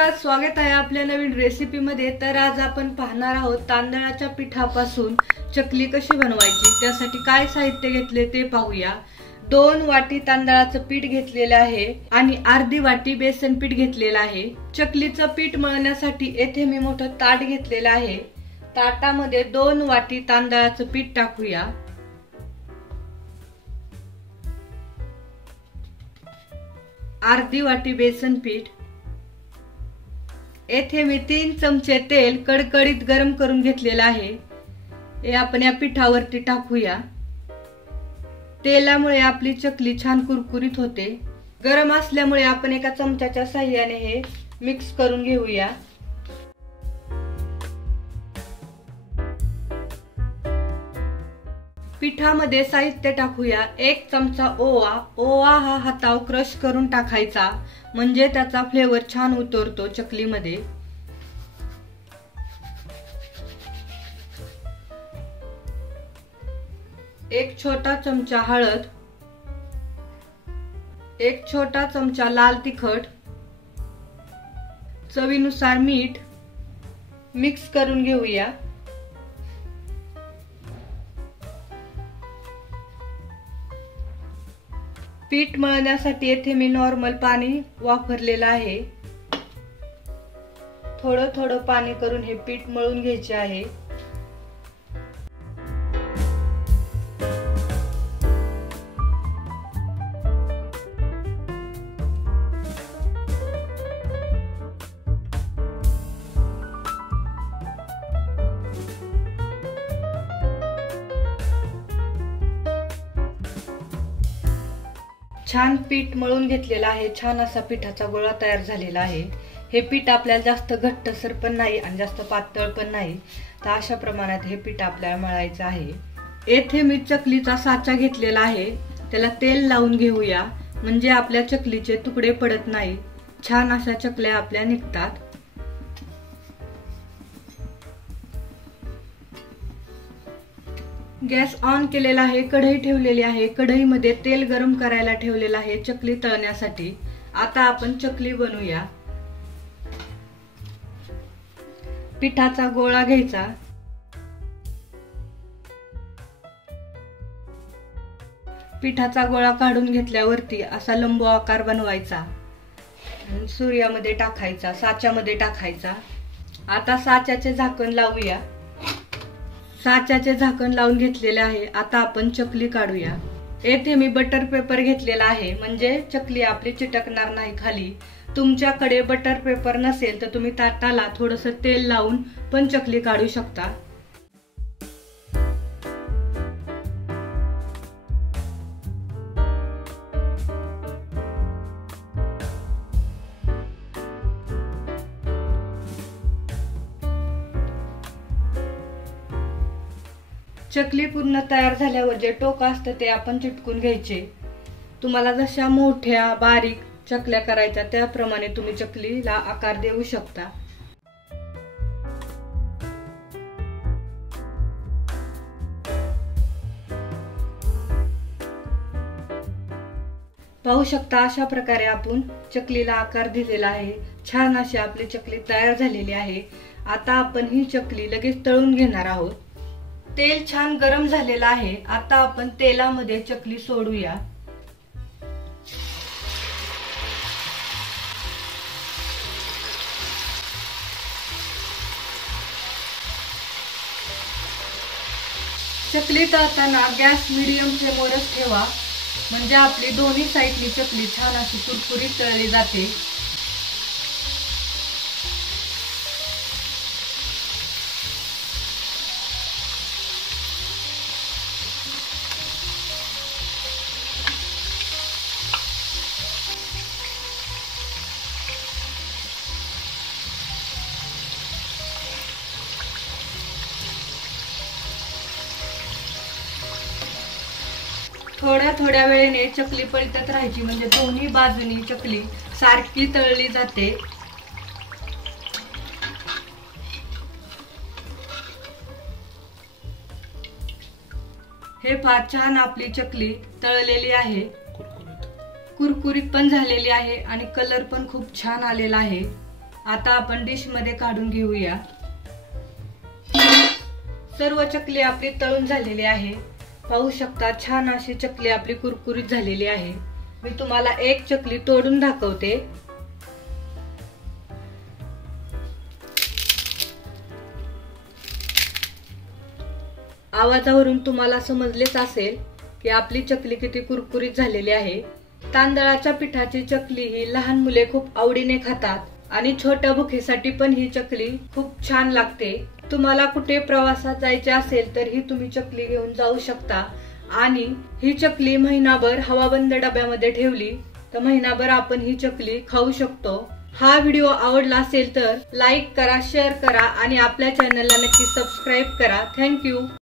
नमस्कार, स्वागत आहे आपल्या नवीन रेसिपी मध्ये। तर आज आपण पाहणार आहोत तांदळाच्या पिठापासून चकली कशी बनवायची। त्यासाठी काय साहित्य घेतले ते पाहूया। 2 वाटी तांदळाचं पीठ घेतलेलं आहे आणि अर्धी वाटी बेसन पीठ घेतलेलं आहे। चकलीचं पीठ मळण्यासाठी येथे मी मोठं ताट घेतलेलं आहे। ताटामध्ये 2 वाटी तांदळाचं पीठ टाकूया। अर्धी वाटी बेसन पीठ, येथे मी 3 चमचे तेल कडकडीत गरम करून घेतलेलं आहे। हे आपण या पिठावरती टाकूया। तेलामुळे आपली चकली छान कुरकुरीत होते। गरम असल्यामुळे आपण एका चमच्याच्या साहाय्याने हे मिक्स करून घेऊया। पिठामध्ये साहित्य टाकूया। 1 चमचा ओवा। ओवा हा हातावर क्रश करून टाकायचा, म्हणजे त्याचा फ्लेवर छान उतरतो चकलीमध्ये। 1 छोटा चमचा हळद, 1 छोटा चमचा लाल तिखट, चवीनुसार मीठ मिक्स करून घेऊया। पीठ मळण्यासाठी येथे मी नॉर्मल पाणी वापरलेलं आहे। थोडं थोडं पाणी करून हे पीठ मळून घ्यायचे आहे। छान पीठ मळून घेतलेला आहे। छान असा पिठाचा गोळा तयार झालेला आहे। हे पीठ आपल्याला जास्त घट्टसर पण नाही आणि जास्त पातळ पण नाही, तर अशा प्रमाणात हे पीठ आपल्याला मळायचं आहे। येथे मी चकलीचा साचा घेतलेला आहे, त्याला तेल लावून घेऊया, म्हणजे आपल्या चकलीचे तुकडे पडत नाही। छान अशा चकल्या आपल्या निघतात। गॅस ऑन केलेला आहे, कढई ठेवलेली आहे। कढईमध्ये तेल गरम करायला ठेवलेलं आहे चकली तळण्यासाठी। आता आपण चकली बनवूया। पिठाचा गोळा घ्यायचा, पिठाचा गोळा काढून घेतल्यावरती असा लंबू आकार बनवायचा, सूर्यामध्ये टाकायचा, साच्यामध्ये टाकायचा। आता साच्याचे झाकण लावूया। साच्याचे झाकण लावून घेतलेले आहे। आता आपण चकली काढूया। येथे मी बटर पेपर घेतलेला आहे, म्हणजे चकली आपली चिटकणार नाही खाली। तुमच्याकडे बटर पेपर नसेल तर तुम्ही ताटाला थोडंसं तेल लावून पण चकली काढू शकता। चकली पूर्ण तयार झाल्यावर जे टोक असतं ते आपण चिटकून घ्यायचे। तुम्हाला जशा मोठ्या बारीक चकल्या करायच्या त्याप्रमाणे तुम्ही चकलीला आकार देऊ शकता। पाहू शकता अशा प्रकारे आपण चकलीला आकार दिलेला आहे। छान अशी आपली चकली तयार झालेली आहे। आता आपण ही चकली लगेच तळून घेणार आहोत। तेल छान गरम झालेलं आहे। आता आपण तेलामध्ये चकली सोडूया। चकली तळताना गॅस मीडियम फ्लेमवरच ठेवा, म्हणजे आपली दोन्ही साईडनी चकली छान अशी कुरकुरीत तळली जाते। थोड्या थोड्या वेळेने चकली पलटत राहायची, म्हणजे दोन्ही बाजूनी चकली सारखी तळली जाते। हे फार छान आपली चकली तळलेली आहे। कुरकुरीत पण झालेली आहे आणि कलर पण खूप छान आलेला आहे। आता आपण डिश मध्ये काढून घेऊया। सर्व चकली आपली तळून झालेली आहे। पाहू शकता छान अशी चकली आपली कुरकुरीत झालेली आहे। मी तुम्हाला एक चकली तोडून दाखवते। आवाजावरून तुम्हाला समजलेच असेल की आपली चकली किती कुरकुरीत झालेली आहे। तांदळाच्या पिठाची चकली ही लहान मुले खूप आवडीने खातात आणि छोट्या भुकेसाठी पण ही चकली खूप छान लागते। तुम्हाला कुठे प्रवासात जायचे असेल तर ही तुम्ही चकली घेऊन जाऊ शकता आणि ही चकली महिनाभर हवाबंद डब्यामध्ये ठेवली तर महिनाभर आपण ही चकली खाऊ शकतो। हा व्हिडिओ आवडला असेल तर लाईक करा, शेअर करा आणि आपल्या चॅनलला नक्की सबस्क्राईब करा। थँक्यू।